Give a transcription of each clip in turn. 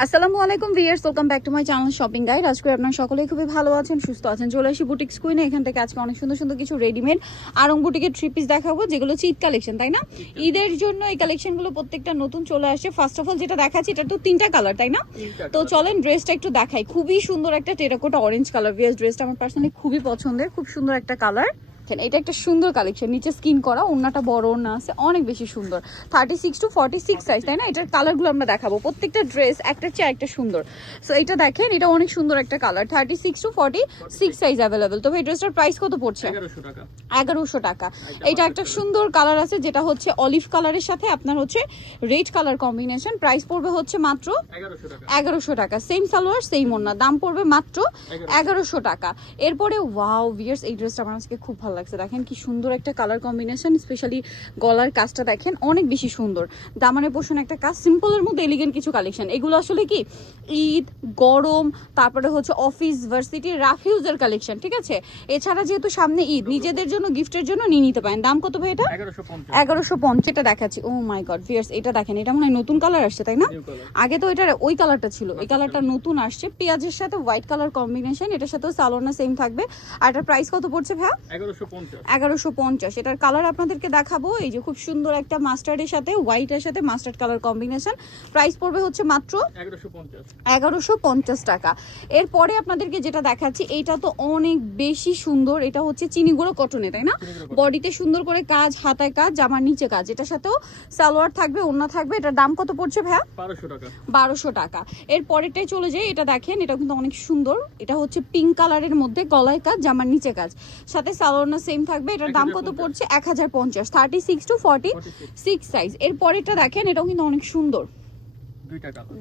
আসসালামু আলাইকুম viewers, welcome back to my channel shopping guide. আজকে আপনারা সকলেই খুবই ভালো আছেন, সুস্থ আছেন। চলে আসি বুটিক্স কুইনে। এখান থেকে আজকে অনেক সুন্দর সুন্দর কিছু রেডিমেড আরং বুটিকের থ্রি পিস দেখাবো, যেগুলো হচ্ছে ঈদ কালেকশন, তাই না? ঈদের জন্য এই কালেকশনগুলো প্রত্যেকটা নতুন চলে আসে। ফার্স্ট অফ অল যেটা দেখাচ্ছি, এটা তো তিনটা কালার, তাই না? তো চলেন ড্রেসটা একটু দেখাই। খুবই সুন্দর একটা টেরাকোটা অরেঞ্জ কালার। ভিউয়ার্স, ড্রেসটা আমার পার্সোনালি খুবই পছন্দের, খুব সুন্দর একটা কালার। এটা একটা সুন্দর কালেকশন, নিচে স্কিন করা, ওড়নাটা বড় ওড়না আছে, অনেক বেশি সুন্দর। 36 to 46 সাইজ, তাই না? এটার কালারগুলো আমরা দেখাবো, প্রত্যেকটা ড্রেস একটার চেয়ে একটা সুন্দর। সো এটা দেখেন, এটা অনেক সুন্দর একটা কালার। 36 to 46 size available. তবে এই ড্রেসটার প্রাইস কত পড়ছে? 1100 টাকা। এটা একটা সুন্দর কালার আছে, যেটা হচ্ছে অলিভ কালারের সাথে আপনার হচ্ছে রেড কালার কম্বিনেশন। প্রাইস পড়বে হচ্ছে মাত্র 1100 টাকা। সেম সালোয়ার সেম ওড়না, দাম পড়বে মাত্র 1100 টাকা। এরপরে ওয়াও ভিউয়ার্স, এই ড্রেসটা আমার আজকে খুব ভালো লাগছে। দেখেন কি সুন্দর একটা কালার কম্বিনেশন, স্পেশালি গলার কাজটা দেখেন অনেক বেশি সুন্দর। দামানের পোষণ একটা কাজ, সিম্পলের মধ্যে এলিগেন্ট কিছু কালেকশন। এগুলো আসলে কি ঈদ, গরম, তারপরে হচ্ছে অফিস, ভার্সিটি, রাফ ইউজের কালেকশন, ঠিক আছে? এছাড়া যেহেতু সামনে ঈদ, নিজেদের জন্য গিফটের জন্য নিয়ে নিতে পারেন। দাম কত ভাই এটা? 1150। এটা দেখাচ্ছি। ও মাই গড ভিউয়ার্স, এটা দেখেন, এটা মনে হয় নতুন কালার আসছে, তাই না? আগে তো এটার ওই কালারটা ছিল, এই কালারটা নতুন আসছে, পেঁয়াজের সাথে হোয়াইট কালার কম্বিনেশন। এটার সাথেও সালোয়ারটা সেম থাকবে। আর এটার প্রাইস কত পড়ছে ভাই? 1150। এটার কালার আপনাদেরকে দেখাবো। এই যে খুব সুন্দর একটা মাস্টার্ডের সাথে হোয়াইটের সাথে মাস্টার্ড কালার কম্বিনেশন। প্রাইস পড়বে হচ্ছে মাত্র 1150 টাকা। এরপরে আপনাদেরকে যেটা দেখাচ্ছি, এইটা তো অনেক বেশি সুন্দর। এটা হচ্ছে চিনি গুঁড়ো কটনে, তাই না? বডিতে সুন্দর করে কাজ, হাতায় কাজ, জামার নিচে কাজ। এটার সাথেও সালোয়ার থাকবে, ওড়না থাকবে। এটার দাম কত পড়ছে ভাইয়া? 1200 টাকা। এর পরেরটাই চলে যাই। এটা দেখেন, এটা কিন্তু অনেক সুন্দর। এটা হচ্ছে পিঙ্ক কালারের মধ্যে গলায় কাজ, জামার নিচে কাজ, সাথে সালোয়ার সেম থাকবে। এটার দাম কত পড়ছে? 1050। 36 to 46 সাইজ। এর পরেরটা দেখেন, এটাও কিন্তু অনেক সুন্দর,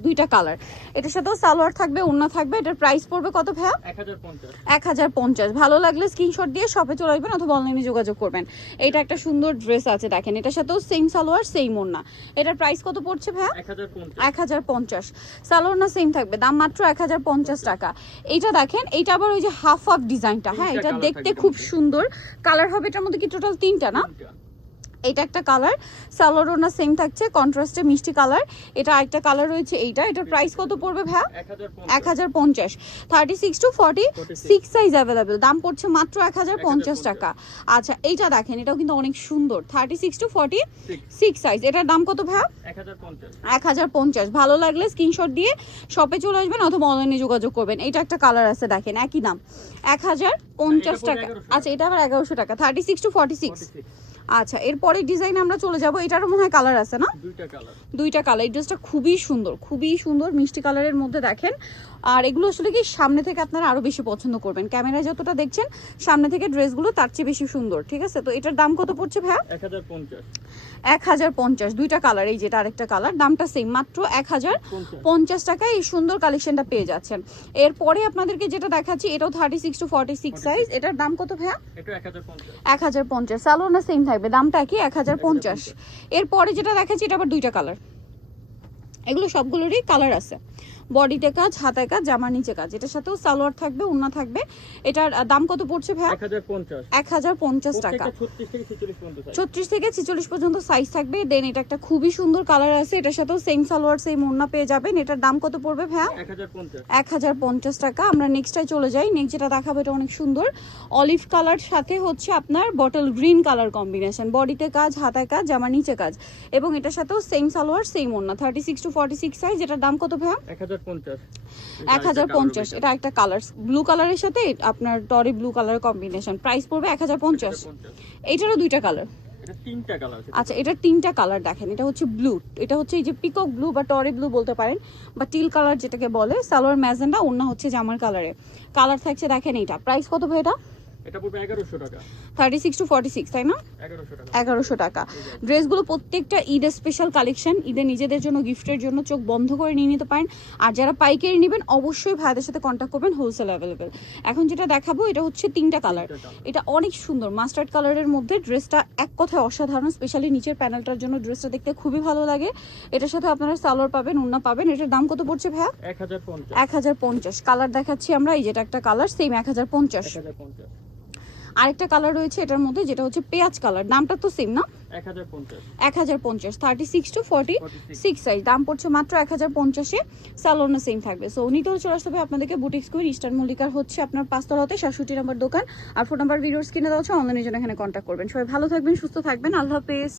দুইটা কালার। এটার সাথেও সালোয়ার থাকবে, ওড়না থাকবে। এটার প্রাইস পড়বে কত ভাইয়া? 1050। ভালো লাগলে স্ক্রিনশট দিয়ে শপে চলে আসবেন অথবা অনলাইনে যোগাযোগ করবেন। এটা একটা সুন্দর ড্রেস আছে দেখেন, এটার সাথেও সেম সালোয়ার সেম ওড়না। এটার প্রাইস কত পড়ছে ভাইয়া? 1050। সালোয়ার না সেম থাকবে, দাম মাত্র 1050 টাকা। এইটা দেখেন, এইটা আবার ওই যে হাফ হাফ ডিজাইনটা, হ্যাঁ, এটা দেখতে খুব সুন্দর। কালার হবে এটার মধ্যে কি টোটাল তিনটা না? এটা একটা কালার, সালোয়ার ওড়না সেম থাকছে, কন্ট্রাস্টে মিষ্টি কালার। এটা আরেকটা কালার রয়েছে এইটা। এটার প্রাইস কত পড়বে ভাইয়া? 1050। 36 to 46 সাইজ অ্যাভেলেবেল। দাম পড়ছে মাত্র 1050 টাকা। আচ্ছা, এইটা দেখেন, এটাও কিন্তু অনেক সুন্দর। 36 to 46 সাইজ। এটার দাম কত ভাইয়া? 1050। ভালো লাগলে স্ক্রিনশট দিয়ে শপে চলে আসবেন অথবা অনলাইনে যোগাযোগ করবেন। এটা একটা কালার আছে দেখেন, একই দাম, 1050 টাকা। আচ্ছা, এটা আবার 1100 টাকা। 36 to 46। আচ্ছা, এরপরে ডিজাইন আমরা চলে যাব। এটারও মনে হয় কালার আছে না? দুইটা কালার। এই ড্রেসটা খুবই সুন্দর, খুবই সুন্দর, মিষ্টি কালারের মধ্যে দেখেন। আর এগুলো আসলে কি সামনে থেকে আপনারা আরো বেশি পছন্দ করবেন। ক্যামেরায় যতটা দেখছেন, সামনে থেকে ড্রেসগুলো তার চেয়ে বেশি সুন্দর, ঠিক আছে? তো এটার দাম কত পড়ছে ভাইয়া? 1050। দুইটা কালার, এই যেটা আরেকটা কালার, দামটা সেম, মাত্র 1050 টাকায় এই সুন্দর কালেকশনটা পেয়ে যাচ্ছেন। এরপরে আপনাদেরকে যেটা দেখাচ্ছি, এটাও 36 to 46 সাইজ। এটার দাম কত ভাইয়া? 1050। সালোয়ার না সেম থাকবে, দামটা কি? 1050। এরপরে যেটা দেখাচ্ছি, এটা আবার দুইটা কালার। এগুলো সবগুলোরই কালার আছে, বডিতে কাজ, হাতায় কাজ, জামার নিচে কাজ। এটার সাথেও সালোয়ার থাকবে, ওড়না থাকবে। এটার দাম কত পড়ছে ভাইয়া? 1050 টাকা। 36 থেকে 46 পর্যন্ত সাইজ থাকবে। দেন এটা একটা খুবই সুন্দর কালার আছে, এটার সাথেও সেম সালোয়ার সেম ওড়না পেয়ে যাবেন। এটার দাম কত পড়বে ভাইয়া? 1050 টাকা। আমরা নেক্সটটাই চলে যাই। নেক্সট যেটা দেখাবো, এটা অনেক সুন্দর, অলিভ কালার সাথে হচ্ছে আপনার বটল গ্রিন কালার কম্বিনেশন। বডিতে কাজ, হাতায় কাজ, জামার নিচে কাজ, এবং এটার সাথেও সেম সালোয়ার সেম ওড়না। 36 to 46 সাইজ। এটার দাম কত ভাইয়া? 1050। এটা একটা কালার, ব্লু কালারের সাথে আপনার টরি ব্লু কালার কম্বিনেশন। প্রাইস পড়বে 1050। এইটারও দুইটা কালার। আচ্ছা, এটার তিনটা কালার দেখেন। এটা হচ্ছে ব্লু, এটা হচ্ছে এই যে পিকক ব্লু বা টরি ব্লু বলতে পারেন, বা টিল কালার যেটাকে বলে। সালোয়ার ম্যাজেন্ডা, ওড়না হচ্ছে জামার কালারে। কালার থাকছে দেখেন। এটা প্রাইস কত ভাই? এটা পড়বে 1100 টাকা। 36 to 46, তাই না? 1100 টাকা। ড্রেসগুলো প্রত্যেকটা ঈদের স্পেশাল কালেকশন, ঈদের নিজেদের জন্য গিফটের জন্য চোখ বন্ধ করে নিয়ে নিতে পারেন। আর যারা পাইকারি নেবেন, অবশ্যই ভাইদের সাথে কন্ট্যাক্ট করবেন, হোলসেল অ্যাভেলেবেল। এখন যেটা দেখাবো, এটা হচ্ছে তিনটা কালার। এটা অনেক সুন্দর, মাস্টার্ড কালারের মধ্যে। ড্রেসটা এক কথায় অসাধারণ, স্পেশালি নিচের প্যানেলটার জন্য ড্রেসটা দেখতে খুবই ভালো লাগে। এটার সাথে আপনারা সালোয়ার পাবেন, ওড়না পাবেন। এটার দাম কত পড়ছে ভাইয়া? 1050। কালার দেখাচ্ছি আমরা, এই যেটা একটা কালার সেম 1050। আরেকটা কালার রয়েছে এটার মধ্যে, যেটা হচ্ছে পেঁয়াজ কালার। দামটা তো সেম না? 1050 36 টু 46 সাইজ, দাম পড়ছে মাত্র 1050 এ। স্যালোনা সেম থাকবে। সো নিতেও চলে আসতে হবে আপনাদেরকে বুটিক্স কুইন, ইস্টার্ন মল্লিকার হচ্ছে আপনার 5 তলাতে 67 নম্বর দোকান। আর ফোন নাম্বার ভিডিওর স্ক্রিনে দেওয়া আছে, অনলাইনের জন্য এখানে কন্ট্যাক্ট করবেন। সবাই ভালো থাকবেন, সুস্থ থাকবেন, আল্লাহ হাফেজ।